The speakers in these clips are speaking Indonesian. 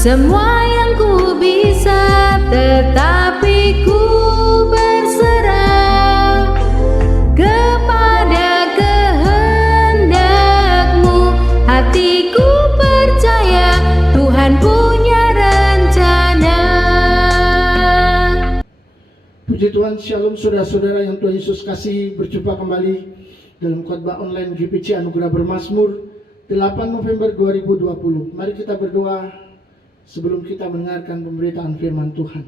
semua yang ku bisa, tetapi ku berserah kepada kehendak-Mu. Hatiku percaya Tuhan punya rencana. Puji Tuhan, Shalom saudara-saudara yang Tuhan Yesus kasih. Berjumpa kembali dalam khotbah online GPC Anugerah Bermazmur 8 November 2020. Mari kita berdoa sebelum kita mendengarkan pemberitaan firman Tuhan.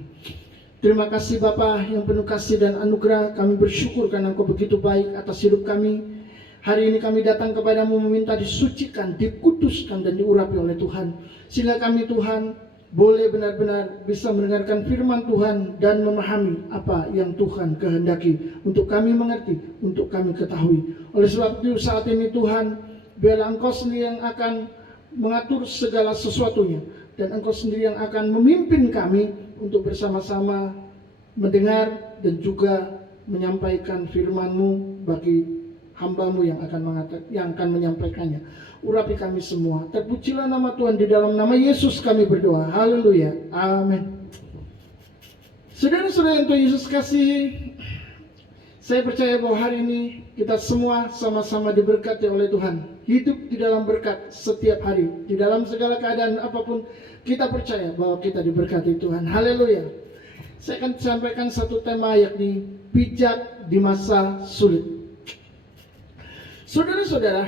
Terima kasih Bapa yang penuh kasih dan anugerah. Kami bersyukur karena Engkau begitu baik atas hidup kami. Hari ini kami datang kepadamu meminta disucikan, dikuduskan dan diurapi oleh Tuhan. Sehingga kami Tuhan boleh benar-benar bisa mendengarkan firman Tuhan dan memahami apa yang Tuhan kehendaki untuk kami mengerti, untuk kami ketahui. Oleh sebab itu saat ini Tuhan, biarlah Engkau sendiri yang akan mengatur segala sesuatunya, dan Engkau sendiri yang akan memimpin kami untuk bersama-sama mendengar dan juga menyampaikan firman-Mu bagi hamba-Mu yang akan menyampaikannya. Urapi kami semua. Terpujilah nama Tuhan, di dalam nama Yesus kami berdoa. Haleluya. Amin. Saudara-saudara yang Tuhan Yesus kasih, saya percaya bahwa hari ini kita semua sama-sama diberkati oleh Tuhan. Hidup di dalam berkat setiap hari, di dalam segala keadaan apapun, kita percaya bahwa kita diberkati Tuhan. Haleluya. Saya akan sampaikan satu tema, yakni bijak di masa sulit. Saudara-saudara,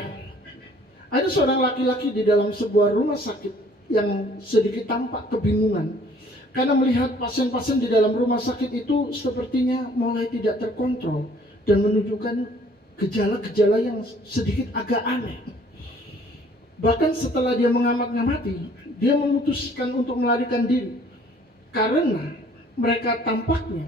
ada seorang laki-laki di dalam sebuah rumah sakit yang sedikit tampak kebingungan karena melihat pasien-pasien di dalam rumah sakit itu sepertinya mulai tidak terkontrol dan menunjukkan gejala-gejala yang sedikit agak aneh. Bahkan setelah dia mengamat-ngamati, dia memutuskan untuk melarikan diri karena mereka tampaknya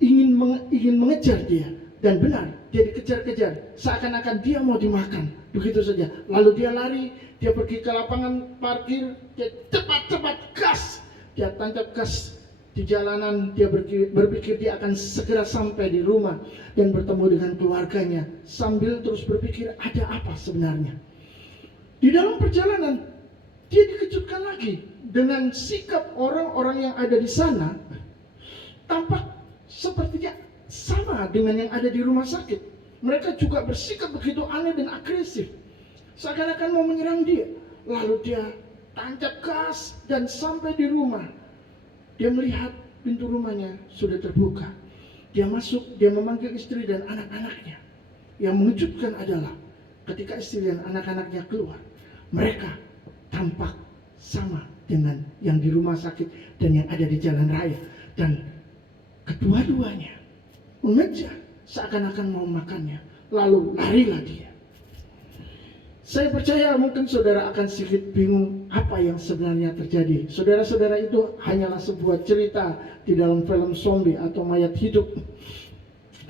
ingin mengejar dia. Dan benar, dia dikejar-kejar, seakan-akan dia mau dimakan. Begitu saja, lalu dia lari, dia pergi ke lapangan parkir, dia cepat-cepat gas, dia tancap gas di jalanan. Dia berpikir dia akan segera sampai di rumah dan bertemu dengan keluarganya, sambil terus berpikir ada apa sebenarnya. Di dalam perjalanan, dia dikejutkan lagi dengan sikap orang-orang yang ada di sana. Tampak sepertinya sama dengan yang ada di rumah sakit. Mereka juga bersikap begitu aneh dan agresif, seakan-akan mau menyerang dia. Lalu dia tancap gas dan sampai di rumah. Dia melihat pintu rumahnya sudah terbuka. Dia masuk, dia memanggil istri dan anak-anaknya. Yang mengejutkan adalah ketika istri dan anak-anaknya keluar, mereka tampak sama dengan yang di rumah sakit dan yang ada di jalan raya. Dan kedua-duanya mengejar, seakan-akan mau makannya. Lalu larilah dia. Saya percaya mungkin saudara akan sedikit bingung apa yang sebenarnya terjadi. Saudara-saudara, itu hanyalah sebuah cerita di dalam film zombie atau mayat hidup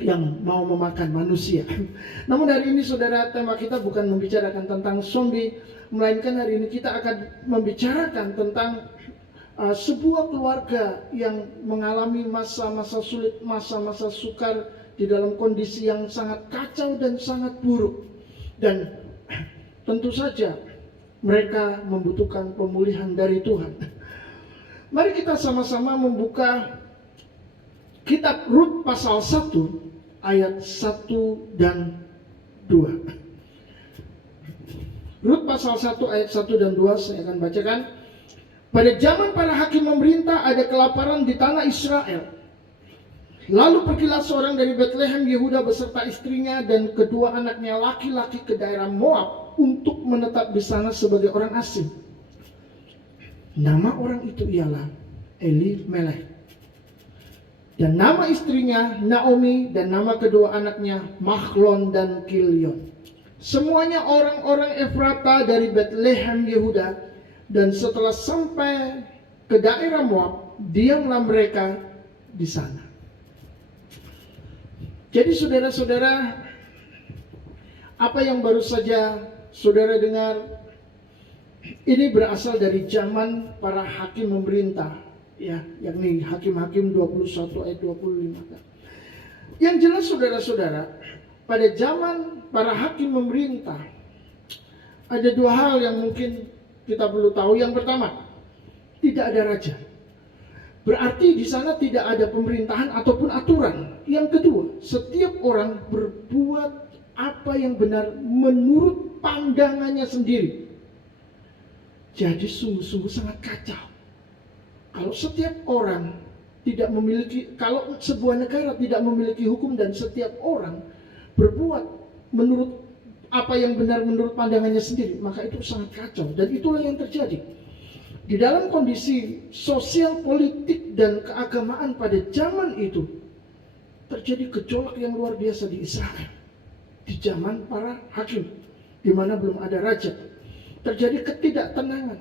yang mau memakan manusia. Namun hari ini saudara, tema kita bukan membicarakan tentang zombie, melainkan hari ini kita akan membicarakan tentang sebuah keluarga yang mengalami masa-masa sulit, masa-masa sukar, di dalam kondisi yang sangat kacau dan sangat buruk. Dan tentu saja mereka membutuhkan pemulihan dari Tuhan. Mari kita sama-sama membuka kitab Rut pasal 1 ayat 1 dan 2. Rut pasal 1 ayat 1 dan 2 saya akan bacakan. Pada zaman para hakim memerintah, ada kelaparan di tanah Israel. Lalu pergilah seorang dari Bethlehem Yehuda beserta istrinya dan kedua anaknya laki-laki ke daerah Moab untuk menetap di sana sebagai orang asing. Nama orang itu ialah Elimelech, dan nama istrinya Naomi, dan nama kedua anaknya Mahlon dan Kilion. Semuanya orang-orang Efrata dari Bethlehem Yehuda. Dan setelah sampai ke daerah Moab, diamlah mereka di sana. Jadi saudara-saudara, apa yang baru saja saudara dengar, ini berasal dari zaman para hakim memerintah, ya, yakni Hakim-Hakim 21 ayat 25. Yang jelas saudara-saudara, pada zaman para hakim memerintah, ada dua hal yang mungkin kita perlu tahu. Yang pertama, tidak ada raja. Berarti di sana tidak ada pemerintahan ataupun aturan. Yang kedua, setiap orang berbuat apa yang benar menurut pandangannya sendiri. Jadi sungguh-sungguh sangat kacau. Kalau setiap orang tidak memiliki, kalau sebuah negara tidak memiliki hukum dan setiap orang berbuat menurut apa yang benar menurut pandangannya sendiri, maka itu sangat kacau. Dan itulah yang terjadi. Di dalam kondisi sosial, politik, dan keagamaan pada zaman itu, terjadi gejolak yang luar biasa di Israel. Di zaman para hakim, di mana belum ada raja. Terjadi ketidaktenangan,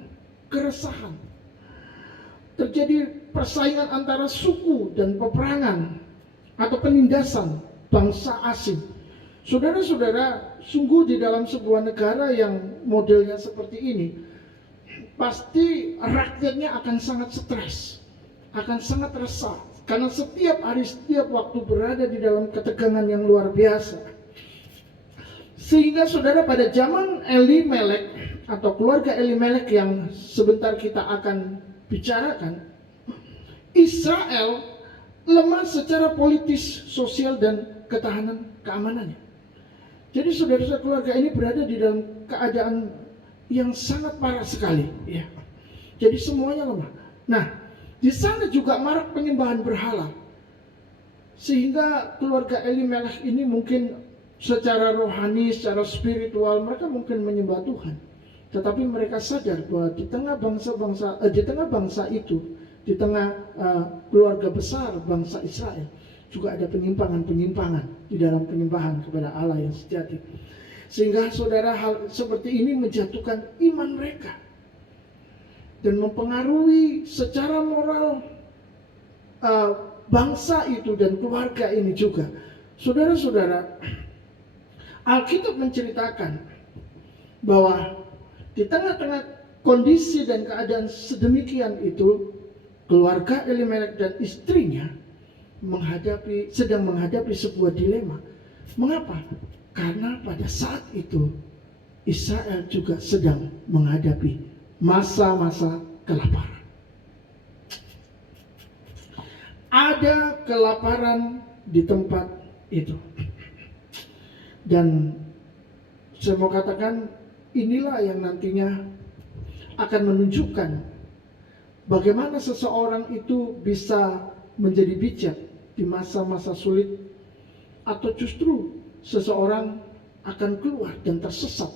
keresahan. Terjadi persaingan antara suku dan peperangan atau penindasan bangsa asing. Saudara-saudara, sungguh di dalam sebuah negara yang modelnya seperti ini, pasti rakyatnya akan sangat stres, akan sangat resah, karena setiap hari, setiap waktu berada di dalam ketegangan yang luar biasa. Sehingga saudara, pada zaman Elimelek atau keluarga Elimelek yang sebentar kita akan bicarakan, Israel lemah secara politis, sosial, dan ketahanan keamanannya. Jadi saudara-saudara, keluarga ini berada di dalam keadaan yang sangat parah sekali, ya. Jadi semuanya lemah. Nah, di sana juga marak penyembahan berhala, sehingga keluarga Elimelek ini mungkin secara rohani, secara spiritual mereka mungkin menyembah Tuhan, tetapi mereka sadar bahwa di tengah bangsa itu, di tengah keluarga besar bangsa Israel, juga ada penyimpangan di dalam penyembahan kepada Allah yang sejati. Sehingga saudara, hal seperti ini menjatuhkan iman mereka dan mempengaruhi secara moral bangsa itu dan keluarga ini juga. Saudara-saudara, Alkitab menceritakan bahwa di tengah-tengah kondisi dan keadaan sedemikian itu, keluarga Elimelek dan istrinya sedang menghadapi sebuah dilema. Mengapa? Karena pada saat itu Israel juga sedang menghadapi masa-masa kelaparan. Ada kelaparan di tempat itu. Dan saya mau katakan, inilah yang nantinya akan menunjukkan bagaimana seseorang itu bisa menjadi bijak di masa-masa sulit, atau justru seseorang akan keluar dan tersesat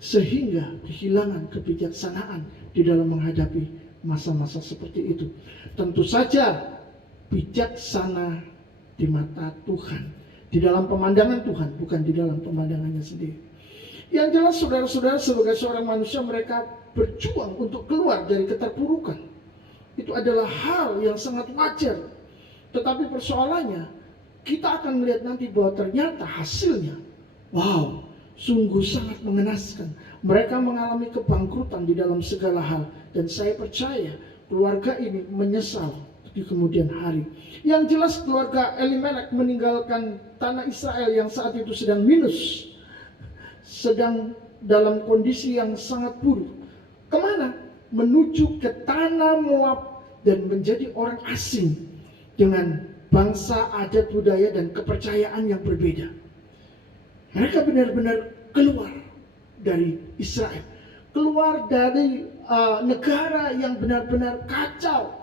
sehingga kehilangan kebijaksanaan di dalam menghadapi masa-masa seperti itu. Tentu saja bijaksana di mata Tuhan, di dalam pemandangan Tuhan, bukan di dalam pemandangannya sendiri. Yang jelas saudara-saudara, sebagai seorang manusia mereka berjuang untuk keluar dari keterpurukan. Itu adalah hal yang sangat wajar. Tetapi persoalannya, kita akan melihat nanti bahwa ternyata hasilnya, wow, sungguh sangat mengenaskan. Mereka mengalami kebangkrutan di dalam segala hal. Dan saya percaya keluarga ini menyesal di kemudian hari. Yang jelas keluarga Elimelek meninggalkan tanah Israel yang saat itu sedang minus, sedang dalam kondisi yang sangat buruk. Kemana? Menuju ke tanah Moab dan menjadi orang asing dengan bangsa, adat, budaya, dan kepercayaan yang berbeda. Mereka benar-benar keluar dari Israel, keluar dari negara yang benar-benar kacau,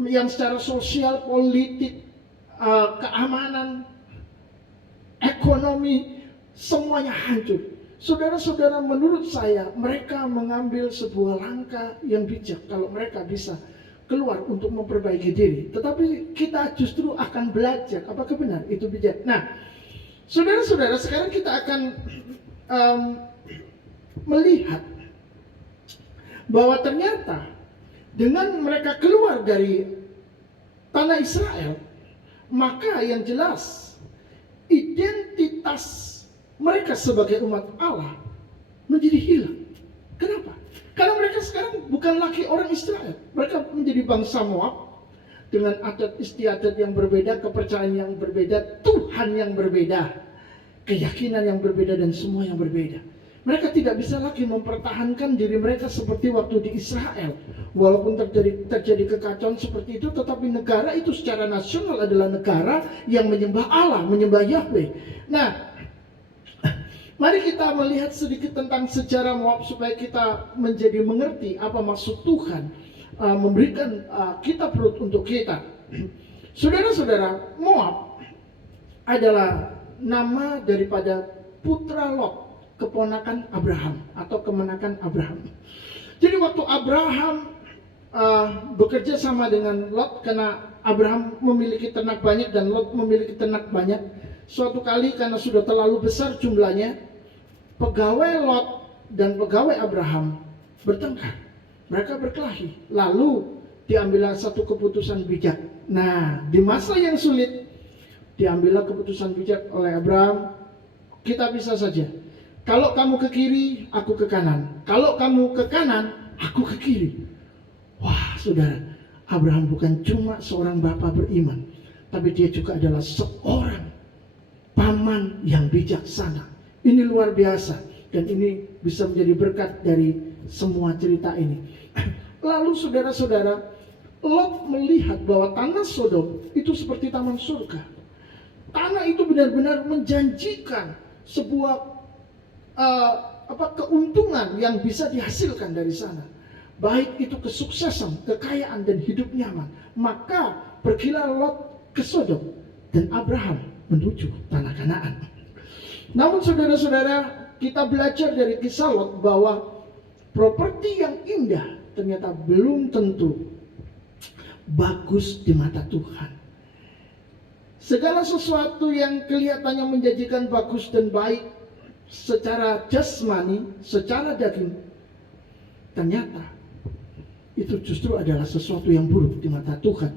yang secara sosial, politik, keamanan, ekonomi, semuanya hancur. Saudara-saudara, menurut saya mereka mengambil sebuah langkah yang bijak kalau mereka bisa keluar untuk memperbaiki diri. Tetapi kita justru akan belajar apakah benar itu bijak. Nah, saudara-saudara, sekarang kita akan melihat bahwa ternyata dengan mereka keluar dari tanah Israel, maka yang jelas identitas mereka sebagai umat Allah menjadi hilang. Kenapa? Karena mereka sekarang bukan lagi orang Israel. Mereka menjadi bangsa Moab dengan adat istiadat yang berbeda, kepercayaan yang berbeda, Tuhan yang berbeda, keyakinan yang berbeda, dan semua yang berbeda. Mereka tidak bisa lagi mempertahankan diri mereka seperti waktu di Israel. Walaupun terjadi kekacauan seperti itu, tetapi negara itu secara nasional adalah negara yang menyembah Allah, menyembah Yahweh. Nah, mari kita melihat sedikit tentang sejarah Moab supaya kita menjadi mengerti apa maksud Tuhan memberikan kita perut untuk kita. Saudara-saudara, Moab adalah nama daripada putra Lot, keponakan Abraham atau kemenakan Abraham. Jadi waktu Abraham bekerja sama dengan Lot, karena Abraham memiliki ternak banyak dan Lot memiliki ternak banyak, suatu kali karena sudah terlalu besar jumlahnya, pegawai Lot dan pegawai Abraham bertengkar. Mereka berkelahi. Lalu diambillah satu keputusan bijak. Nah, di masa yang sulit diambillah keputusan bijak oleh Abraham. Kita bisa saja, kalau kamu ke kiri, aku ke kanan. Kalau kamu ke kanan, aku ke kiri. Wah, saudara, Abraham bukan cuma seorang bapa beriman, tapi dia juga adalah seorang paman yang bijaksana. Ini luar biasa, dan ini bisa menjadi berkat dari semua cerita ini. Lalu saudara-saudara, Lot melihat bahwa tanah Sodom itu seperti taman surga. Tanah itu benar-benar menjanjikan sebuah keuntungan yang bisa dihasilkan dari sana. Baik itu kesuksesan, kekayaan, dan hidup nyaman. Maka pergilah Lot ke Sodom dan Abraham menuju tanah Kanaan. Namun saudara-saudara, kita belajar dari kisah Lot bahwa properti yang indah ternyata belum tentu bagus di mata Tuhan. Segala sesuatu yang kelihatannya menjanjikan bagus dan baik secara jasmani, secara daging, ternyata itu justru adalah sesuatu yang buruk di mata Tuhan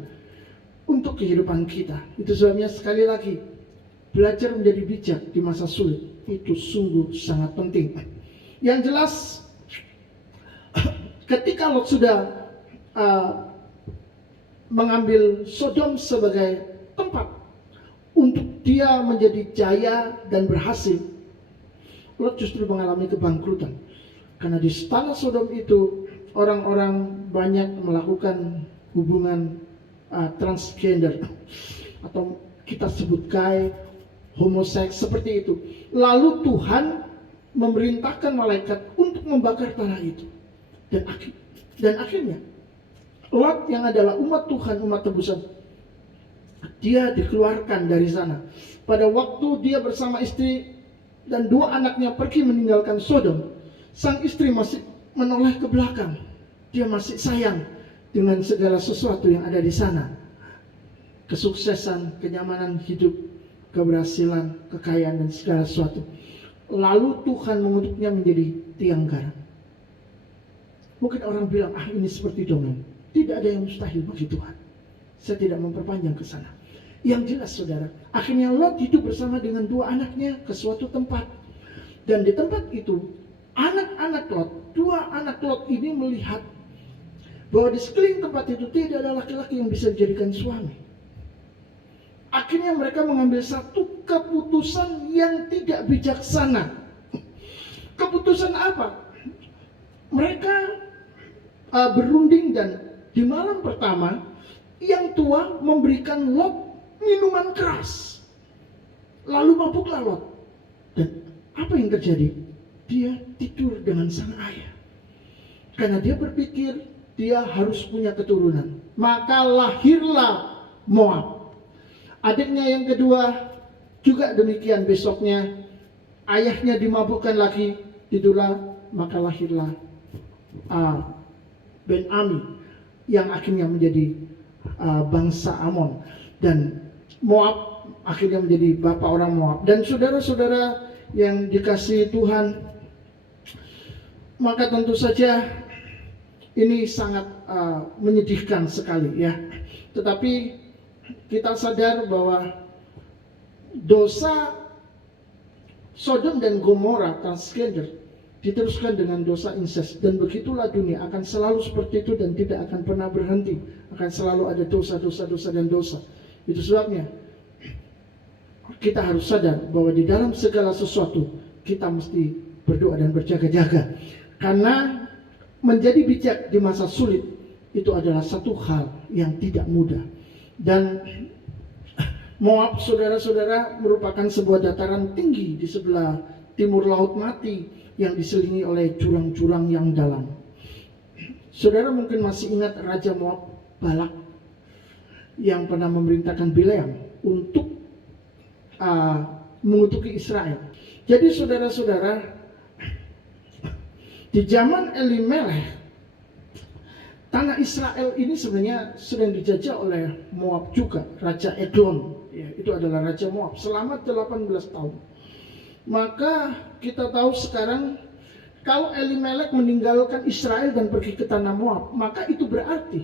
untuk kehidupan kita. Itu sebabnya sekali lagi, belajar menjadi bijak di masa sulit itu sungguh sangat penting. Yang jelas, ketika Lot sudah mengambil Sodom sebagai tempat untuk dia menjadi jaya dan berhasil, Lot justru mengalami kebangkrutan. Karena di tanah Sodom itu orang-orang banyak melakukan hubungan transgender, atau kita sebut gay, homoseks, seperti itu. Lalu Tuhan memerintahkan malaikat untuk membakar tanah itu. Dan akhirnya Lot yang adalah umat Tuhan, umat tebusan, dia dikeluarkan dari sana. Pada waktu dia bersama istri dan dua anaknya pergi meninggalkan Sodom, sang istri masih menoleh ke belakang. Dia masih sayang dengan segala sesuatu yang ada di sana. Kesuksesan, kenyamanan hidup, keberhasilan, kekayaan, dan segala sesuatu. Lalu Tuhan mengutuknya menjadi tiang garam. Mungkin orang bilang, ini seperti dongeng. Tidak ada yang mustahil bagi Tuhan. Saya tidak memperpanjang ke sana. Yang jelas saudara, akhirnya Lot hidup bersama dengan dua anaknya ke suatu tempat. Dan di tempat itu, anak-anak Lot, dua anak Lot ini melihat bahwa di sekeliling tempat itu tidak ada laki-laki yang bisa dijadikan suami. Akhirnya mereka mengambil satu keputusan yang tidak bijaksana. Keputusan apa? Mereka berunding, dan di malam pertama yang tua memberikan Lot minuman keras. Lalu mabuklah Lot. Dan apa yang terjadi? Dia tidur dengan sang ayah. Karena dia berpikir dia harus punya keturunan. Maka lahirlah Moab. Adiknya yang kedua juga demikian, besoknya ayahnya dimabukkan lagi, tidurlah, maka lahirlah Ben-Ami yang akhirnya menjadi bangsa Amon, dan Moab akhirnya menjadi bapak orang Moab. Dan saudara-saudara yang dikasihi Tuhan, maka tentu saja ini sangat menyedihkan sekali ya. Tetapi kita sadar bahwa dosa Sodom dan Gomora transgender diteruskan dengan dosa incest, dan begitulah dunia akan selalu seperti itu dan tidak akan pernah berhenti. Akan selalu ada dosa dan dosa. Itu sebabnya kita harus sadar bahwa di dalam segala sesuatu kita mesti berdoa dan berjaga-jaga. Karena menjadi bijak di masa sulit itu adalah satu hal yang tidak mudah. Dan Moab, saudara-saudara, merupakan sebuah dataran tinggi di sebelah timur Laut Mati yang diselingi oleh jurang-jurang yang dalam. Saudara mungkin masih ingat Raja Moab, Balak, yang pernah memerintahkan Bileam untuk mengutuki Israel. Jadi saudara-saudara, di zaman Elimelech, tanah Israel ini sebenarnya sedang dijajah oleh Moab juga. Raja Eglon, ya, itu adalah Raja Moab selama 18 tahun. Maka kita tahu sekarang kalau Elimelech meninggalkan Israel dan pergi ke tanah Moab, maka itu berarti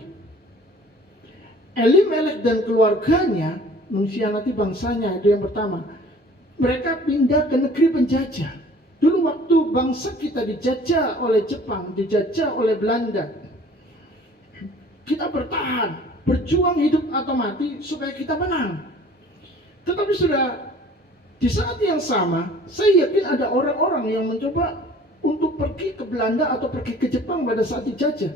Elimelech dan keluarganya mengkhianati bangsanya. Itu yang pertama. Mereka pindah ke negeri penjajah. Dulu waktu bangsa kita dijajah oleh Jepang, dijajah oleh Belanda, kita bertahan, berjuang hidup atau mati supaya kita menang. Tetapi sudah di saat yang sama, saya yakin ada orang-orang yang mencoba untuk pergi ke Belanda atau pergi ke Jepang pada saat dijajah.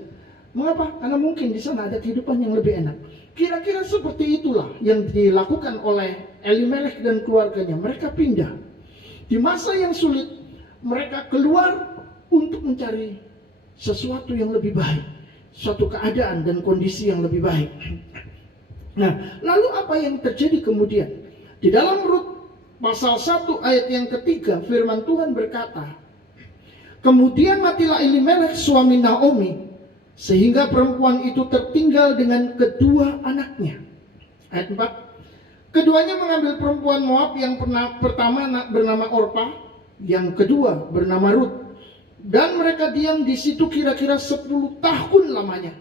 Mengapa? Karena mungkin di sana ada kehidupan yang lebih enak. Kira-kira seperti itulah yang dilakukan oleh Elimelech dan keluarganya. Mereka pindah. Di masa yang sulit, mereka keluar untuk mencari sesuatu yang lebih baik, suatu keadaan dan kondisi yang lebih baik. Nah, lalu apa yang terjadi kemudian? Di dalam Rut pasal 1 ayat yang ketiga, firman Tuhan berkata, kemudian matilah Elimelech suami Naomi, sehingga perempuan itu tertinggal dengan kedua anaknya. Ayat 4, keduanya mengambil perempuan Moab yang pertama bernama Orpa, yang kedua bernama Rut, dan mereka diam di situ kira-kira 10 tahun lamanya.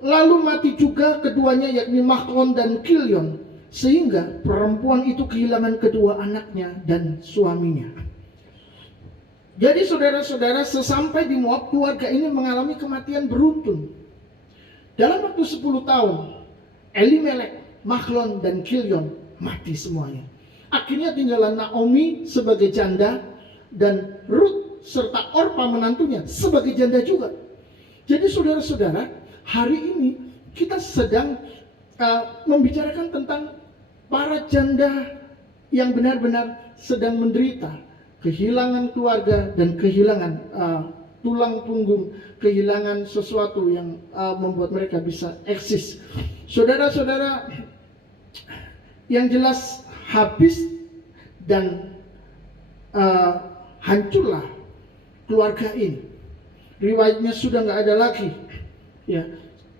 Lalu mati juga keduanya, yakni Mahlon dan Kilion, sehingga perempuan itu kehilangan kedua anaknya dan suaminya. Jadi saudara-saudara, sesampai di Moab, keluarga ini mengalami kematian beruntun. Dalam waktu 10 tahun, Elimelech, Mahlon dan Kilion mati semuanya. Akhirnya tinggallah Naomi sebagai janda dan Rut serta Orpa menantunya sebagai janda juga. Jadi saudara-saudara, hari ini kita sedang membicarakan tentang para janda yang benar-benar sedang menderita, kehilangan keluarga dan kehilangan tulang punggung, kehilangan sesuatu yang membuat mereka bisa eksis. Saudara-saudara, yang jelas habis dan hancurlah keluarga ini. Riwayatnya sudah nggak ada lagi. Ya,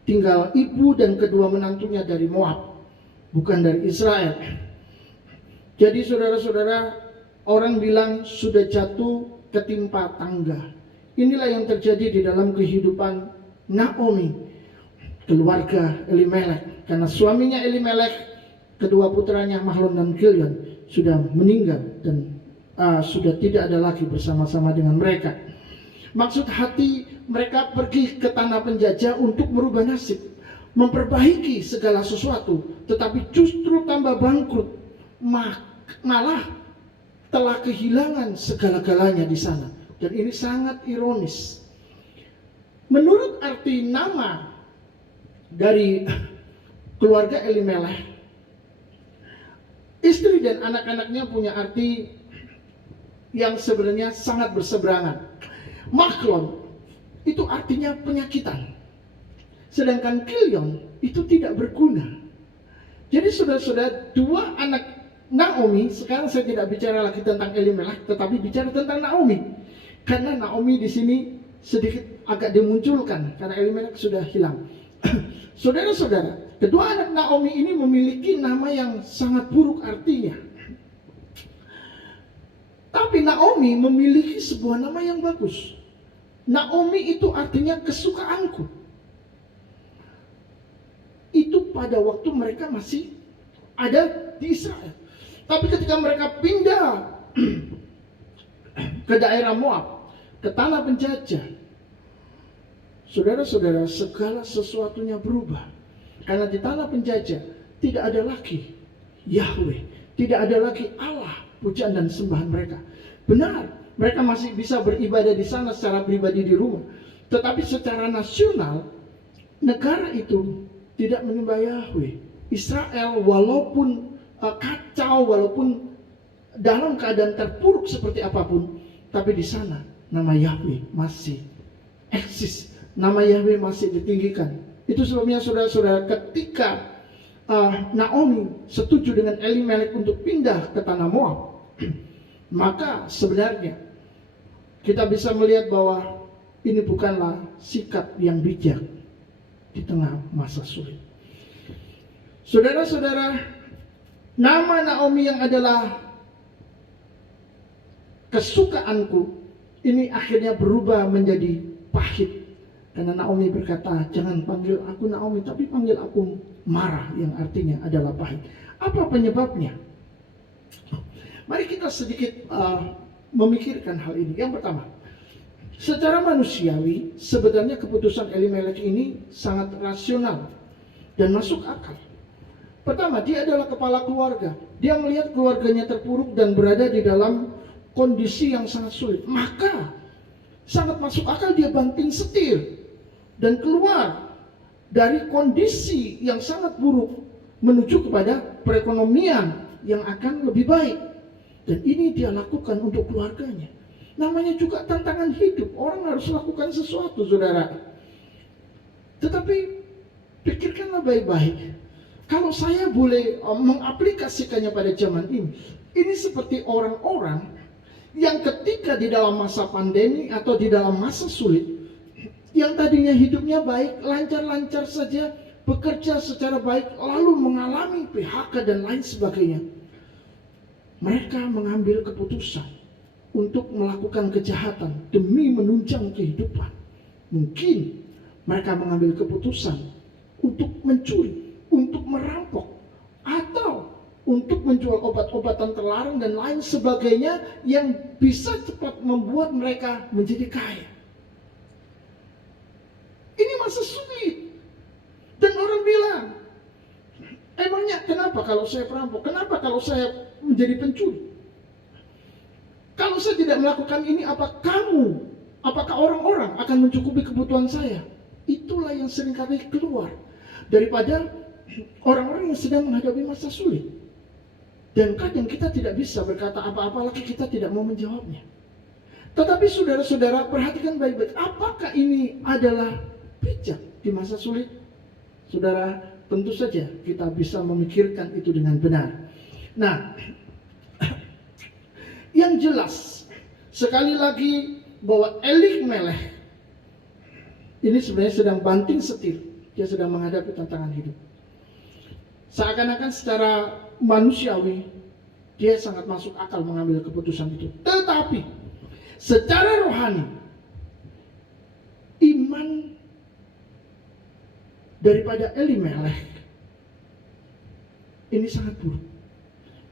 tinggal ibu dan kedua menantunya dari Moab, bukan dari Israel. Jadi saudara-saudara, orang bilang sudah jatuh ketimpa tangga. Inilah yang terjadi di dalam kehidupan Naomi, keluarga Elimelech. Karena suaminya Elimelech, kedua putranya Mahlon dan Kilion sudah meninggal dan sudah tidak ada lagi bersama-sama dengan mereka. Maksud hati mereka pergi ke tanah penjajah untuk merubah nasib, memperbaiki segala sesuatu, tetapi justru tambah bangkrut, malah telah kehilangan segala-galanya di sana. Dan ini sangat ironis. Menurut arti nama dari keluarga Elimelech, istri dan anak-anaknya punya arti yang sebenarnya sangat berseberangan. Mahlon itu artinya penyakitan, sedangkan Kilion itu tidak berguna. Jadi saudara-saudara, dua anak Naomi, sekarang saya tidak bicara lagi tentang Elimelech, tetapi bicara tentang Naomi. Karena Naomi di sini sedikit agak dimunculkan karena Elimelech sudah hilang. Saudara-saudara, kedua anak Naomi ini memiliki nama yang sangat buruk artinya. Tapi Naomi memiliki sebuah nama yang bagus. Naomi itu artinya kesukaanku. Itu pada waktu mereka masih ada di Israel. Tapi ketika mereka pindah ke daerah Moab, ke tanah penjajah, saudara-saudara, segala sesuatunya berubah. Karena di tanah penjajah tidak ada lagi Yahweh, tidak ada lagi Allah, pujian dan sembahan mereka. Benar, Mereka masih bisa beribadah di sana secara pribadi di rumah. Tetapi secara nasional, negara itu tidak menyembah Yahweh. Israel walaupun kacau, walaupun dalam keadaan terpuruk seperti apapun, tapi di sana nama Yahweh masih eksis, nama Yahweh masih ditinggikan. Itu sebabnya saudara-saudara, ketika Naomi setuju dengan Elimelek untuk pindah ke tanah Moab, maka sebenarnya kita bisa melihat bahwa ini bukanlah sikap yang bijak di tengah masa sulit. Saudara-saudara, nama Naomi yang adalah kesukaanku ini akhirnya berubah menjadi pahit. Karena Naomi berkata, jangan panggil aku Naomi, tapi panggil aku Mara, yang artinya adalah pahit. Apa penyebabnya? Mari kita sedikit memikirkan hal ini. Yang pertama, secara manusiawi sebenarnya keputusan Elimelek ini sangat rasional dan masuk akal. Pertama, dia adalah kepala keluarga. Dia melihat keluarganya terpuruk dan berada di dalam kondisi yang sangat sulit. Maka sangat masuk akal dia banting setir dan keluar dari kondisi yang sangat buruk menuju kepada perekonomian yang akan lebih baik. Dan ini dia lakukan untuk keluarganya. Namanya juga tantangan hidup. Orang harus lakukan sesuatu, saudara. Tetapi pikirkanlah baik-baik. Kalau saya boleh mengaplikasikannya pada zaman ini seperti orang-orang yang ketika di dalam masa pandemi atau di dalam masa sulit, yang tadinya hidupnya baik, lancar-lancar saja, bekerja secara baik, lalu mengalami PHK dan lain sebagainya. Mereka mengambil keputusan untuk melakukan kejahatan demi menunjang kehidupan. Mungkin mereka mengambil keputusan untuk mencuri, untuk merampok, atau untuk menjual obat-obatan terlarang dan lain sebagainya yang bisa cepat membuat mereka menjadi kaya. Ini masa sulit. Dan orang bilang, emangnya kenapa kalau saya perampok? Kenapa kalau saya menjadi pencuri? Kalau saya tidak melakukan ini, apakah orang-orang akan mencukupi kebutuhan saya? Itulah yang seringkali keluar daripada orang-orang yang sedang menghadapi masa sulit. Dan kadang kita tidak bisa berkata apa-apa lagi, kita tidak mau menjawabnya. Tetapi saudara-saudara, perhatikan baik-baik, apakah ini adalah bijak di masa sulit? Saudara, tentu saja kita bisa memikirkan itu dengan benar. Nah, yang jelas sekali lagi bahwa Elimelek ini sebenarnya sedang banting setir. Dia sedang menghadapi tantangan hidup. Seakan-akan secara manusiawi dia sangat masuk akal mengambil keputusan itu. Tetapi secara rohani, iman daripada Elimelek ini sangat buruk.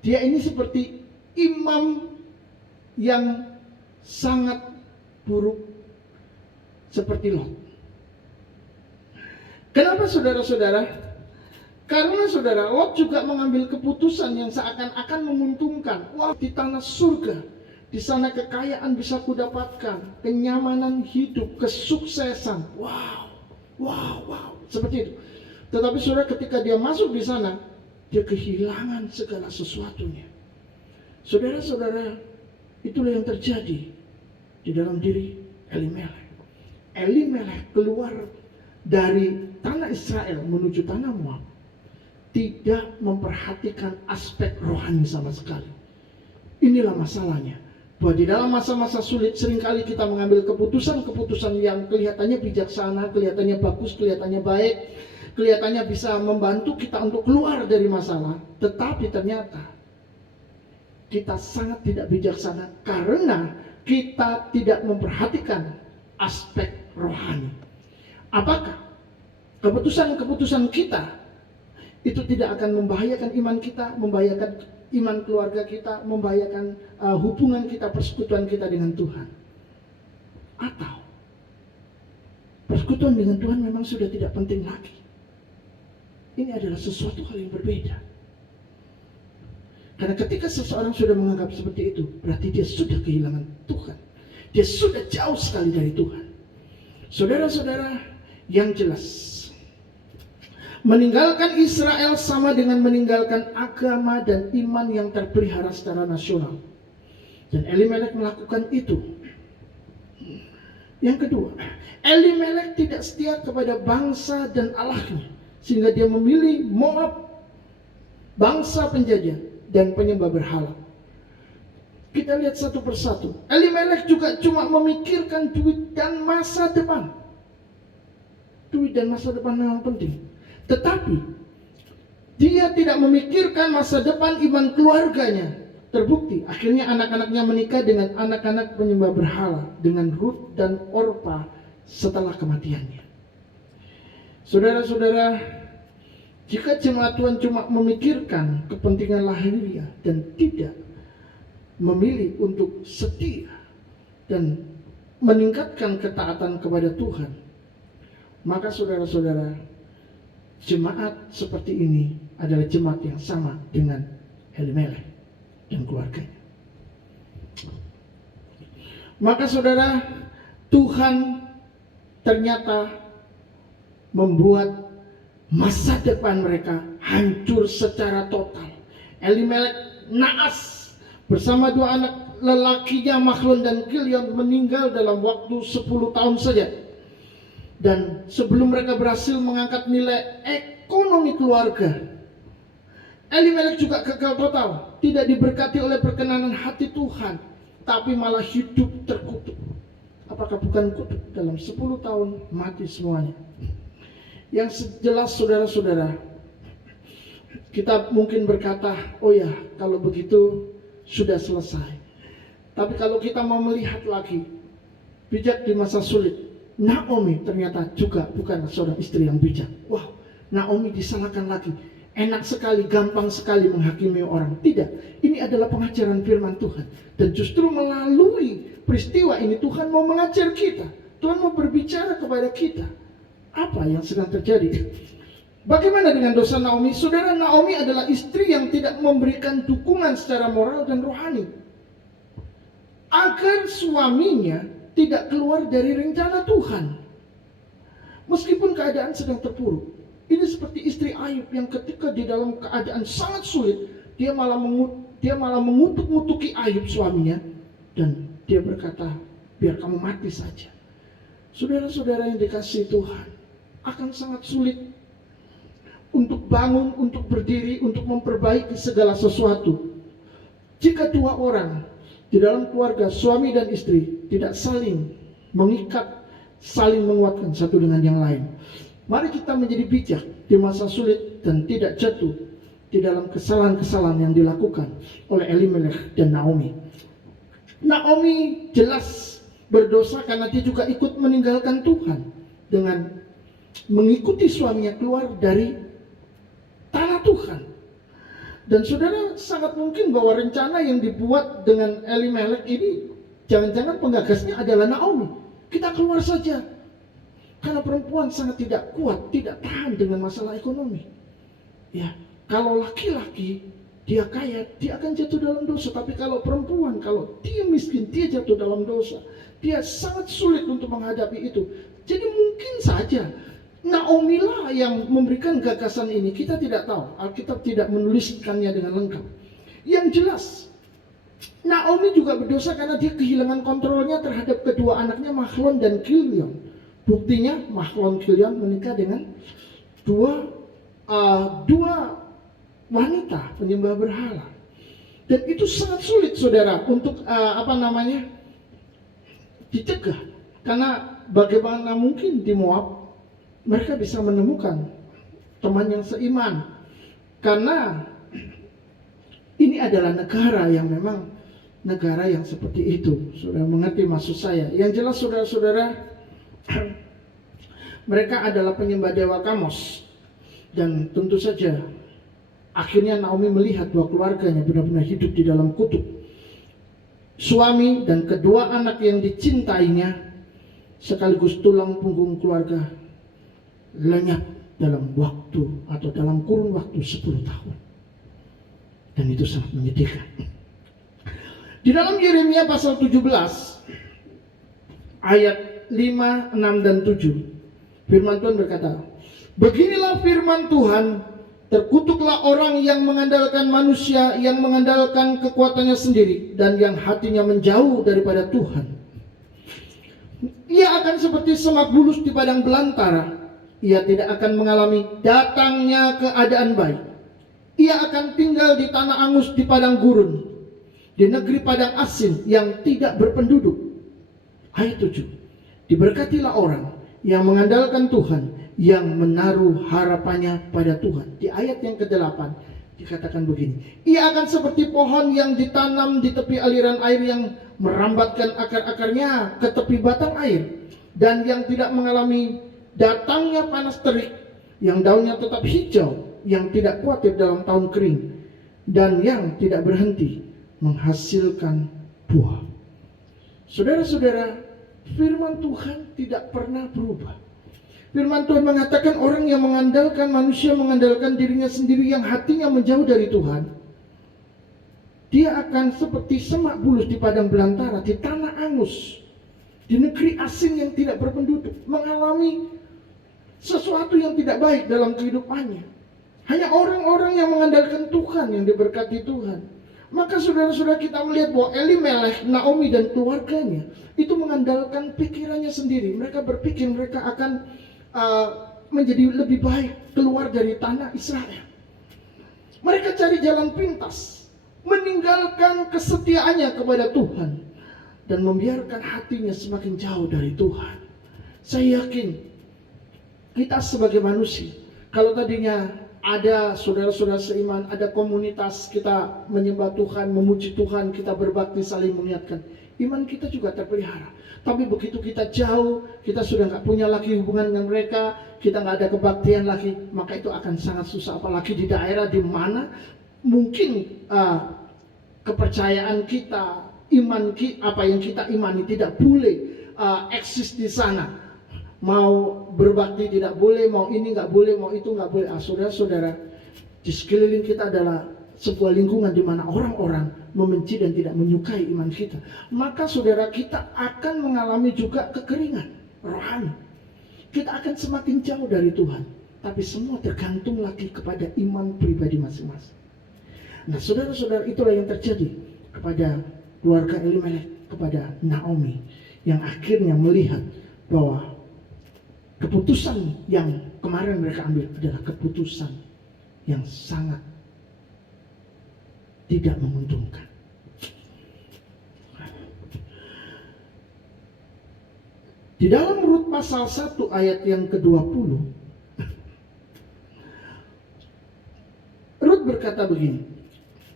Dia ini seperti imam yang sangat buruk seperti Lot. Kenapa saudara-saudara? Karena saudara, Lot juga mengambil keputusan yang seakan-akan menguntungkan. Wah, di tanah surga, di sana kekayaan bisa kudapatkan, kenyamanan hidup, kesuksesan. Wow, wow, wow, seperti itu. Tetapi saudara, ketika dia masuk di sana, dia kehilangan segala sesuatunya. Saudara-saudara, itulah yang terjadi di dalam diri Elimelek. Elimelek keluar dari tanah Israel menuju tanah Moab, tidak memperhatikan aspek rohani sama sekali. Inilah masalahnya, bahwa di dalam masa-masa sulit seringkali kita mengambil keputusan-keputusan yang kelihatannya bijaksana, kelihatannya bagus, kelihatannya baik, kelihatannya bisa membantu kita untuk keluar dari masalah. Tetapi ternyata kita sangat tidak bijaksana karena kita tidak memperhatikan aspek rohani. Apakah keputusan-keputusan kita itu tidak akan membahayakan iman kita, membahayakan iman keluarga kita, membahayakan hubungan kita, persekutuan kita dengan Tuhan? Atau persekutuan dengan Tuhan memang sudah tidak penting lagi? Ini adalah sesuatu hal yang berbeda. Karena ketika seseorang sudah menganggap seperti itu, berarti dia sudah kehilangan Tuhan. Dia sudah jauh sekali dari Tuhan. Saudara-saudara, yang jelas, meninggalkan Israel sama dengan meninggalkan agama dan iman yang terpelihara secara nasional. Dan Elimelek melakukan itu. Yang kedua, Elimelek tidak setia kepada bangsa dan Allahnya, sehingga dia memilih Moab, bangsa penjajah dan penyembah berhala. Kita lihat satu persatu. Elimelek juga cuma memikirkan duit dan masa depan. Duit dan masa depan memang penting, tetapi dia tidak memikirkan masa depan iman keluarganya. Terbukti akhirnya anak-anaknya menikah dengan anak-anak penyembah berhala, dengan Ruth dan Orpa setelah kematiannya. Saudara-saudara, jika jemaat Tuhan cuma memikirkan kepentingan lahiriah dan tidak memilih untuk setia dan meningkatkan ketaatan kepada Tuhan, maka saudara-saudara, jemaat seperti ini adalah jemaat yang sama dengan Elimelek dan keluarganya. Maka saudara, Tuhan ternyata membuat masa depan mereka hancur secara total. Elimelek naas bersama dua anak lelakinya Mahlon dan Kilion meninggal dalam waktu 10 tahun saja. Dan sebelum mereka berhasil mengangkat nilai ekonomi keluarga, Elimelek juga gagal total, tidak diberkati oleh perkenanan hati Tuhan, tapi malah hidup terkutuk. Apakah bukan kutuk? Dalam 10 tahun mati semuanya. Yang jelas saudara-saudara, kita mungkin berkata, oh ya, kalau begitu sudah selesai. Tapi kalau kita mau melihat lagi, bijak di masa sulit, Naomi ternyata juga bukan seorang istri yang bijak. Wow, Naomi disalahkan lagi. Enak sekali, gampang sekali menghakimi orang. Tidak, ini adalah pengajaran firman Tuhan. Dan justru melalui peristiwa ini Tuhan mau mengajar kita. Tuhan mau berbicara kepada kita. Apa yang sedang terjadi? Bagaimana dengan dosa Naomi? Saudara, Naomi adalah istri yang tidak memberikan dukungan secara moral dan rohani agar suaminya tidak keluar dari rencana Tuhan. Meskipun keadaan sedang terpuruk. Ini seperti istri Ayub yang ketika di dalam keadaan sangat sulit, dia malah mengutuk-ngutuki Ayub suaminya, dan dia berkata, biar kamu mati saja. Saudara-saudara yang dikasihi Tuhan, akan sangat sulit untuk bangun, untuk berdiri, untuk memperbaiki segala sesuatu jika dua orang di dalam keluarga, suami dan istri, tidak saling mengikat, saling menguatkan satu dengan yang lain. Mari kita menjadi bijak di masa sulit dan tidak jatuh di dalam kesalahan-kesalahan yang dilakukan oleh Elimelek dan Naomi. Naomi jelas berdosa karena dia juga ikut meninggalkan Tuhan dengan mengikuti suaminya keluar dari tanah Tuhan. Dan saudara, sangat mungkin bahwa rencana yang dibuat dengan Elimelek ini jangan-jangan penggagasnya adalah Naomi. Kita keluar saja. Karena perempuan sangat tidak kuat, tidak tahan dengan masalah ekonomi. Ya, kalau laki-laki dia kaya, dia akan jatuh dalam dosa. Tapi kalau perempuan, kalau dia miskin, dia jatuh dalam dosa. Dia sangat sulit untuk menghadapi itu. Jadi mungkin saja Naomi lah yang memberikan gagasan ini. Kita tidak tahu. Alkitab tidak menuliskannya dengan lengkap. Yang jelas, Naomi juga berdosa karena dia kehilangan kontrolnya terhadap kedua anaknya Mahlon dan Kilion. Buktinya Mahlon Kilion menikah dengan dua wanita penyembah berhala. Dan itu sangat sulit saudara untuk dicegah. Karena bagaimana mungkin di Moab mereka bisa menemukan teman yang seiman. Karena ini adalah negara yang memang negara yang seperti itu. Saudara mengerti maksud saya? Yang jelas saudara-saudara, mereka adalah penyembah dewa Kamos. Dan tentu saja akhirnya Naomi melihat bahwa keluarganya benar-benar hidup di dalam kutuk. Suami dan kedua anak yang dicintainya sekaligus tulang punggung keluarga lenyap dalam waktu atau dalam kurun waktu 10 tahun. Dan itu sangat menyedihkan. Di dalam Yeremia pasal 17 ayat 5, 6, dan 7, firman Tuhan berkata, beginilah firman Tuhan, terkutuklah orang yang mengandalkan manusia, yang mengandalkan kekuatannya sendiri, dan yang hatinya menjauh daripada Tuhan. Ia akan seperti semak bulus di padang belantara. Ia tidak akan mengalami datangnya keadaan baik. Ia akan tinggal di tanah angus di padang gurun, di negeri padang asin yang tidak berpenduduk. Ayat 7. Diberkatilah orang yang mengandalkan Tuhan, yang menaruh harapannya pada Tuhan. Di ayat yang ke-8 dikatakan begini, ia akan seperti pohon yang ditanam di tepi aliran air, yang merambatkan akar-akarnya ke tepi batang air, dan yang tidak mengalami datangnya panas terik, yang daunnya tetap hijau, yang tidak khawatir dalam tahun kering, dan yang tidak berhenti menghasilkan buah. Saudara-saudara, firman Tuhan tidak pernah berubah. Firman Tuhan mengatakan orang yang mengandalkan manusia, mengandalkan dirinya sendiri, yang hatinya menjauh dari Tuhan, dia akan seperti semak bulus di padang belantara, di tanah angus, di negeri asing yang tidak berpenduduk, mengalami sesuatu yang tidak baik dalam kehidupannya. Hanya orang-orang yang mengandalkan Tuhan yang diberkati Tuhan. Maka saudara-saudara, kita melihat bahwa Elimelech, Naomi, dan keluarganya itu mengandalkan pikirannya sendiri. Mereka berpikir mereka akan menjadi lebih baik keluar dari tanah Israel. Mereka cari jalan pintas, meninggalkan kesetiaannya kepada Tuhan, dan membiarkan hatinya semakin jauh dari Tuhan. Saya yakin kita sebagai manusia, kalau tadinya ada saudara-saudara seiman, ada komunitas, kita menyembah Tuhan, memuji Tuhan, kita berbakti, saling mengingatkan, iman kita juga terpelihara. Tapi begitu kita jauh, kita sudah nggak punya lagi hubungan dengan mereka, kita nggak ada kebaktian lagi, maka itu akan sangat susah. Apalagi di daerah di mana mungkin kepercayaan kita, iman kita, apa yang kita imani tidak boleh eksis di sana. Mau berbakti tidak boleh, mau ini nggak boleh, mau itu nggak boleh. Saudara-saudara, di sekeliling kita adalah sebuah lingkungan di mana orang-orang membenci dan tidak menyukai iman kita. Maka saudara, kita akan mengalami juga kekeringan rohani. Kita akan semakin jauh dari Tuhan. Tapi semua tergantung lagi kepada iman pribadi masing-masing. Nah saudara-saudara, itulah yang terjadi kepada keluarga Elimelech, kepada Naomi, yang akhirnya melihat bahwa keputusan yang kemarin mereka ambil adalah keputusan yang sangat tidak menguntungkan. Di dalam Rut pasal 1 ayat yang ke-20, Rut berkata begini,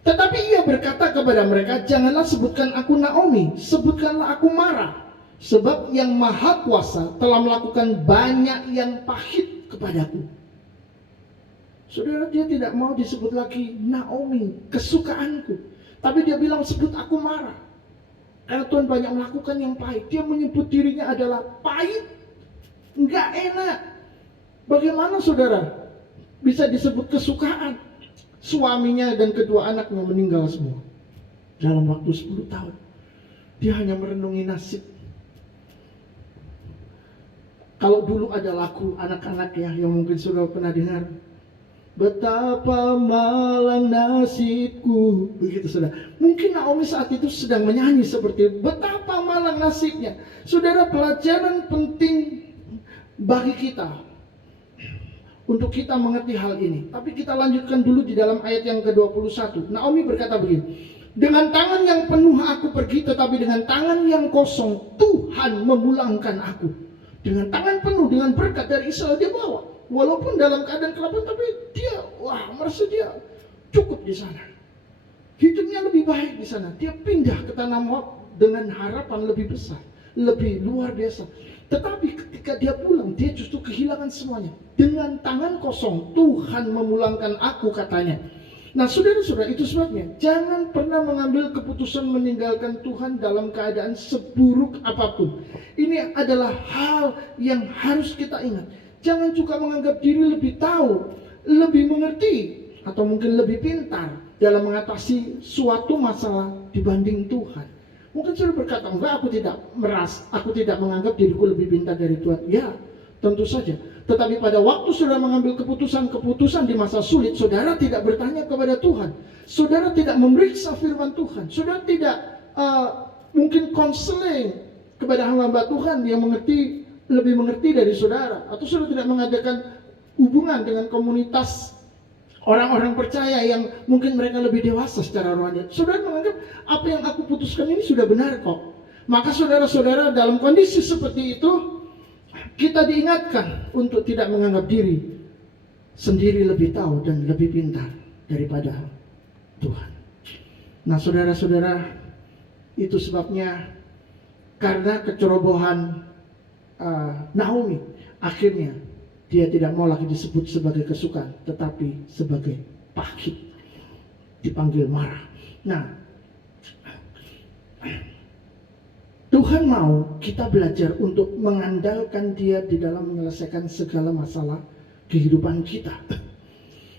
tetapi ia berkata kepada mereka, janganlah sebutkan aku Naomi, sebutkanlah aku Mara, sebab yang Maha Kuasa telah melakukan banyak yang pahit kepadaku. Saudara, dia tidak mau disebut lagi Naomi, kesukaanku, tapi dia bilang sebut aku Mara, karena Tuhan banyak melakukan yang pahit. Dia menyebut dirinya adalah pahit, nggak enak. Bagaimana saudara bisa disebut kesukaan? Suaminya dan kedua anaknya meninggal semua dalam waktu 10 tahun. Dia hanya merenungi nasib. Kalau dulu ada lagu anak-anak ya, yang mungkin sudah pernah dengar, betapa malang nasibku, begitu saudara. Mungkin Naomi saat itu sedang menyanyi seperti betapa malang nasibnya. Saudara, pelajaran penting bagi kita untuk kita mengerti hal ini. Tapi kita lanjutkan dulu di dalam ayat yang ke-21. Naomi berkata begini, dengan tangan yang penuh aku pergi, tetapi dengan tangan yang kosong Tuhan memulangkan aku. Dengan tangan penuh, dengan berkat dari Israel dia bawa. Walaupun dalam keadaan kelaparan, tapi dia merasa dia cukup di sana. Hidupnya lebih baik di sana. Dia pindah ke tanah Moab dengan harapan lebih besar, lebih luar biasa. Tetapi ketika dia pulang, dia justru kehilangan semuanya. Dengan tangan kosong Tuhan memulangkan aku, katanya. Nah saudara-saudara, itu sebabnya jangan pernah mengambil keputusan meninggalkan Tuhan dalam keadaan seburuk apapun. Ini adalah hal yang harus kita ingat. Jangan juga menganggap diri lebih tahu, lebih mengerti atau mungkin lebih pintar dalam mengatasi suatu masalah dibanding Tuhan. Mungkin saudara berkata, enggak, aku tidak menganggap diriku lebih pintar dari Tuhan. Ya, tentu saja. Tetapi pada waktu saudara mengambil keputusan di masa sulit, saudara tidak bertanya kepada Tuhan. Saudara tidak memeriksa firman Tuhan. Saudara tidak mungkin konseling kepada hamba Tuhan yang lebih mengerti dari saudara. Atau saudara tidak mengadakan hubungan dengan komunitas orang-orang percaya yang mungkin mereka lebih dewasa secara rohani. Saudara menganggap apa yang aku putuskan ini sudah benar kok. Maka saudara-saudara dalam kondisi seperti itu, kita diingatkan untuk tidak menganggap diri sendiri lebih tahu dan lebih pintar daripada Tuhan. Nah saudara-saudara, itu sebabnya karena kecerobohan Naomi, akhirnya dia tidak mau lagi disebut sebagai kesukaan, tetapi sebagai pahit, dipanggil marah. Nah, Tuhan mau kita belajar untuk mengandalkan Dia di dalam menyelesaikan segala masalah kehidupan kita,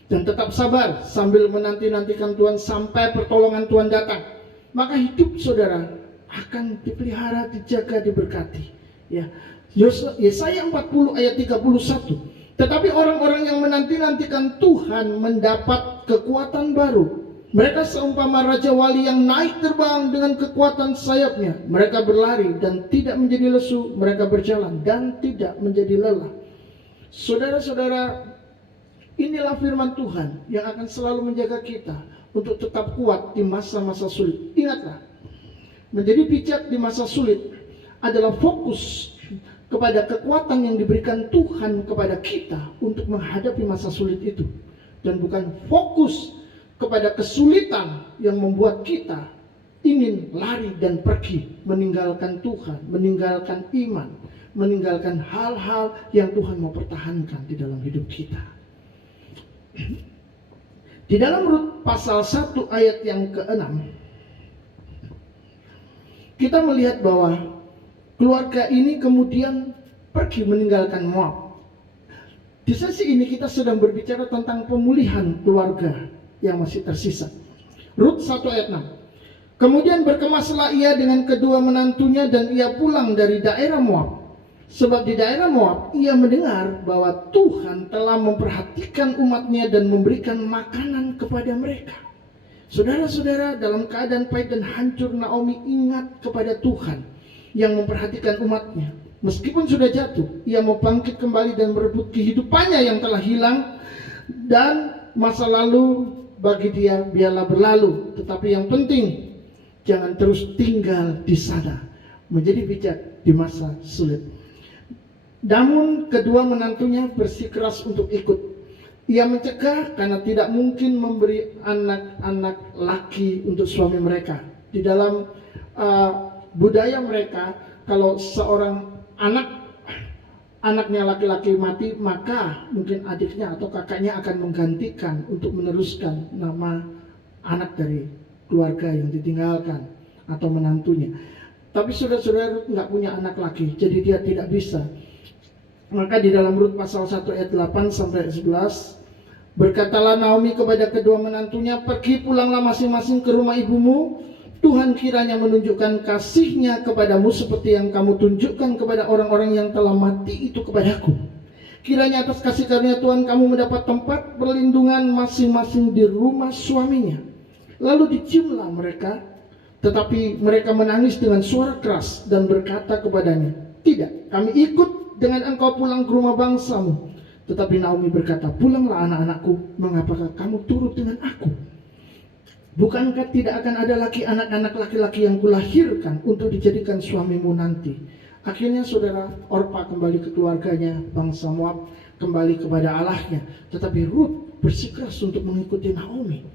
dan tetap sabar sambil menanti-nantikan Tuhan sampai pertolongan Tuhan datang. Maka hidup saudara akan dipelihara, dijaga, diberkati. Ya, Yesaya 40 ayat 31. Tetapi orang-orang yang menanti-nantikan Tuhan mendapat kekuatan baru. Mereka seumpama raja wali yang naik terbang dengan kekuatan sayapnya. Mereka berlari dan tidak menjadi lesu. Mereka berjalan dan tidak menjadi lelah. Saudara-saudara, inilah firman Tuhan yang akan selalu menjaga kita untuk tetap kuat di masa-masa sulit. Ingatlah, menjadi bijak di masa sulit adalah fokus kepada kekuatan yang diberikan Tuhan kepada kita untuk menghadapi masa sulit itu, dan bukan fokus kepada kesulitan yang membuat kita ingin lari dan pergi, meninggalkan Tuhan, meninggalkan iman, meninggalkan hal-hal yang Tuhan mau pertahankan di dalam hidup kita. Di dalam Rut pasal 1 ayat yang ke-6, kita melihat bahwa keluarga ini kemudian pergi meninggalkan Moab. Di sesi ini kita sedang berbicara tentang pemulihan keluarga yang masih tersisa. Rut 1 ayat 6. Kemudian berkemaslah ia dengan kedua menantunya dan ia pulang dari daerah Moab. Sebab di daerah Moab ia mendengar bahwa Tuhan telah memperhatikan umatnya dan memberikan makanan kepada mereka. Saudara-saudara, dalam keadaan pahit dan hancur, Naomi ingat kepada Tuhan yang memperhatikan umatnya. Meskipun sudah jatuh, ia mau bangkit kembali dan merebut kehidupannya yang telah hilang. Dan masa lalu bagi dia biarlah berlalu. Tetapi yang penting, jangan terus tinggal di sana. Menjadi bijak di masa sulit. Namun kedua menantunya bersikeras untuk ikut. Ia mencegah karena tidak mungkin memberi anak-anak laki untuk suami mereka. Di dalam budaya mereka, kalau seorang anaknya laki-laki mati, maka mungkin adiknya atau kakaknya akan menggantikan untuk meneruskan nama anak dari keluarga yang ditinggalkan atau menantunya. Tapi saudara-saudara nggak punya anak laki, jadi dia tidak bisa. Maka di dalam Rut pasal 1 ayat 8 sampai 11, berkatalah Naomi kepada kedua menantunya, pergi pulanglah masing-masing ke rumah ibumu. Tuhan kiranya menunjukkan kasih-Nya kepadamu seperti yang kamu tunjukkan kepada orang-orang yang telah mati itu kepadaku. Kiranya atas kasih karunia Tuhan kamu mendapat tempat perlindungan masing-masing di rumah suaminya. Lalu diciumlah mereka, tetapi mereka menangis dengan suara keras dan berkata kepadanya, tidak, kami ikut dengan engkau pulang ke rumah bangsamu. Tetapi Naomi berkata, pulanglah anak-anakku, mengapakah kamu turut dengan aku? Bukankah tidak akan ada lagi anak-anak laki-laki yang kulahirkan untuk dijadikan suamimu nanti? Akhirnya saudara, Orpa kembali ke keluarganya, bangsa Moab kembali kepada Allahnya. Tetapi Rut bersikeras untuk mengikuti Naomi.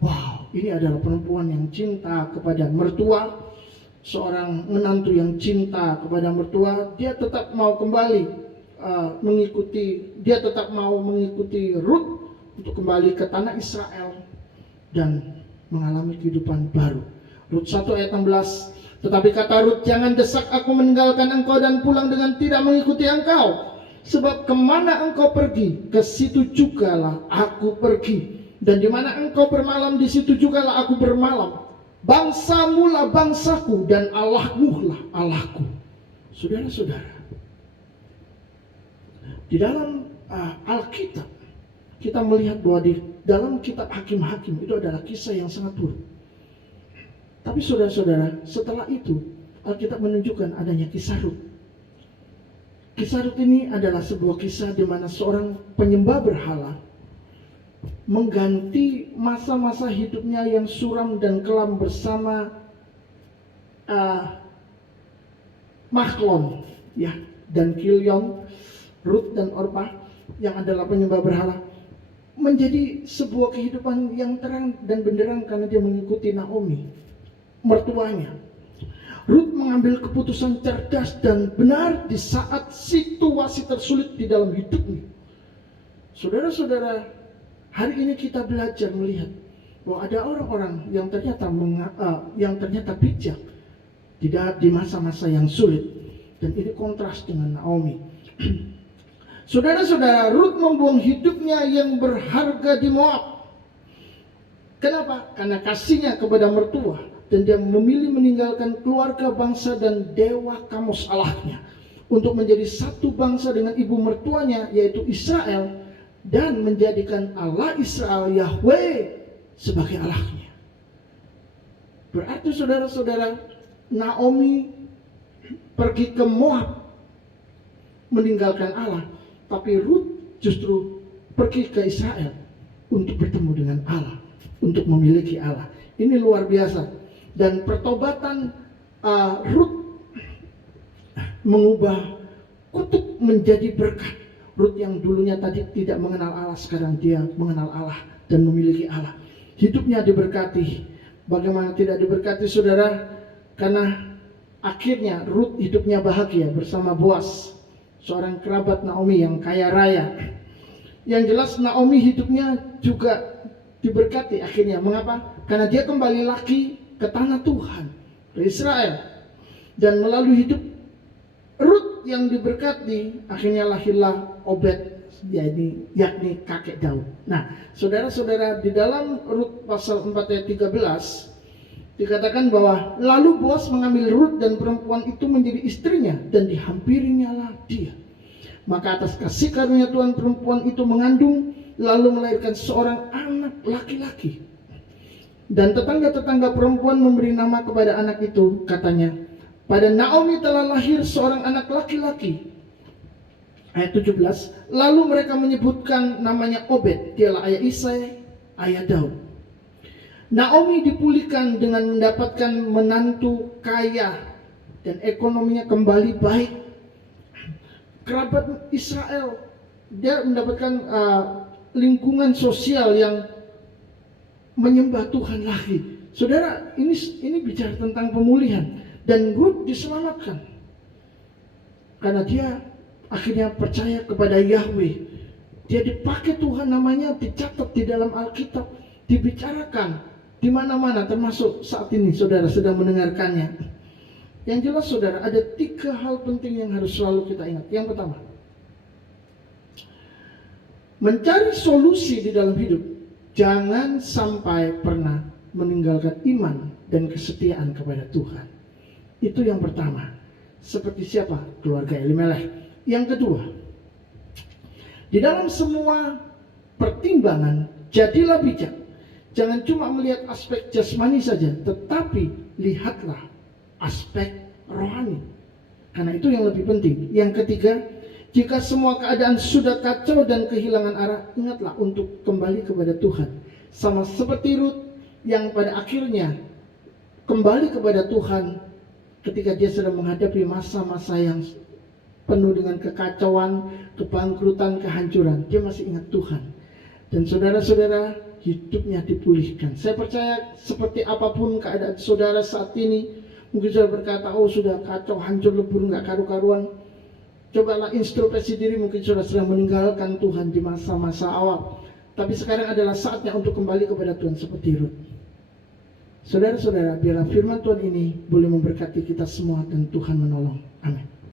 Wow, ini adalah perempuan yang cinta kepada mertua. Seorang menantu yang cinta kepada mertua, dia tetap mau kembali dia tetap mau mengikuti Rut untuk kembali ke tanah Israel dan mengalami kehidupan baru. Rut 1 ayat 16. Tetapi kata Rut, jangan desak aku meninggalkan engkau dan pulang dengan tidak mengikuti engkau. Sebab kemana engkau pergi, ke situ jugalah aku pergi. Dan di mana engkau bermalam, di situ jugalah aku bermalam. Bangsamu lah bangsaku dan Allahmu lah Allahku. Saudara-saudara, di dalam Alkitab kita melihat bahwa di dalam kitab Hakim-Hakim itu adalah kisah yang sangat buruk. Tapi saudara-saudara, setelah itu Alkitab menunjukkan adanya kisah Rut. Kisah Rut ini adalah sebuah kisah di mana seorang penyembah berhala mengganti masa-masa hidupnya yang suram dan kelam bersama Mahlon, ya, dan Kilion, Rut dan Orpah yang adalah penyembah berhala, menjadi sebuah kehidupan yang terang dan benderang karena dia mengikuti Naomi, mertuanya. Rut mengambil keputusan cerdas dan benar di saat situasi tersulit di dalam hidupnya. Saudara-saudara, hari ini kita belajar melihat bahwa ada orang-orang yang ternyata bijak di masa-masa yang sulit, dan ini kontras dengan Naomi. Saudara-saudara, Rut membuang hidupnya yang berharga di Moab. Kenapa? Karena kasihnya kepada mertua, dan dia memilih meninggalkan keluarga, bangsa, dan dewa Kamos Allahnya untuk menjadi satu bangsa dengan ibu mertuanya, yaitu Israel, dan menjadikan Allah Israel, Yahweh, sebagai Allahnya. Berarti saudara-saudara, Naomi pergi ke Moab meninggalkan Allah, tapi Rut justru pergi ke Israel untuk bertemu dengan Allah, untuk memiliki Allah. Ini luar biasa. Dan pertobatan Rut mengubah kutuk menjadi berkat. Rut yang dulunya tadi tidak mengenal Allah, sekarang dia mengenal Allah dan memiliki Allah. Hidupnya diberkati. Bagaimana tidak diberkati, saudara? Karena akhirnya Rut hidupnya bahagia bersama Boas, seorang kerabat Naomi yang kaya raya. Yang jelas Naomi hidupnya juga diberkati akhirnya. Mengapa? Karena dia kembali lagi ke tanah Tuhan, ke Israel. Dan melalui hidup Rut yang diberkati, akhirnya lahirlah Obed, yakni kakek Daud. Nah, saudara-saudara, di dalam Rut pasal 4 ayat 13 dikatakan bahwa lalu Boas mengambil Rut dan perempuan itu menjadi istrinya, dan dihampirinya lah dia. Maka atas kasih karunia Tuhan, perempuan itu mengandung lalu melahirkan seorang anak laki-laki. Dan tetangga-tetangga perempuan memberi nama kepada anak itu, katanya, pada Naomi telah lahir seorang anak laki-laki. Ayat 17, lalu mereka menyebutkan namanya Obed, dialah ayah Isai, ayah Daud. Naomi dipulihkan dengan mendapatkan menantu kaya dan ekonominya kembali baik. Kerabat Israel, dia mendapatkan lingkungan sosial yang menyembah Tuhan lagi. Saudara, ini bicara tentang pemulihan. Dan Rut diselamatkan karena dia akhirnya percaya kepada Yahweh. Dia dipakai Tuhan, namanya dicatat di dalam Alkitab, dibicarakan di mana-mana, termasuk saat ini saudara sedang mendengarkannya. Yang jelas saudara, ada 3 hal penting yang harus selalu kita ingat. Yang pertama, mencari solusi di dalam hidup, jangan sampai pernah meninggalkan iman dan kesetiaan kepada Tuhan. Itu yang pertama. Seperti siapa? Keluarga Elimelech. Yang kedua, di dalam semua pertimbangan, jadilah bijak. Jangan cuma melihat aspek jasmani saja, tetapi lihatlah aspek rohani. Karena itu yang lebih penting. Yang ketiga, jika semua keadaan sudah kacau dan kehilangan arah, ingatlah untuk kembali kepada Tuhan. Sama seperti Rut yang pada akhirnya kembali kepada Tuhan ketika dia sedang menghadapi masa-masa yang penuh dengan kekacauan, kebangkrutan, kehancuran. Dia masih ingat Tuhan. Dan saudara-saudara, hidupnya dipulihkan. Saya percaya seperti apapun keadaan saudara saat ini, mungkin saudara berkata, oh sudah kacau, hancur, lebur, gak karu-karuan. Cobalah introspeksi diri, mungkin saudara sedang meninggalkan Tuhan di masa-masa awal. Tapi sekarang adalah saatnya untuk kembali kepada Tuhan seperti Rut. Saudara-saudara, biarlah firman Tuhan ini boleh memberkati kita semua dan Tuhan menolong. Amin.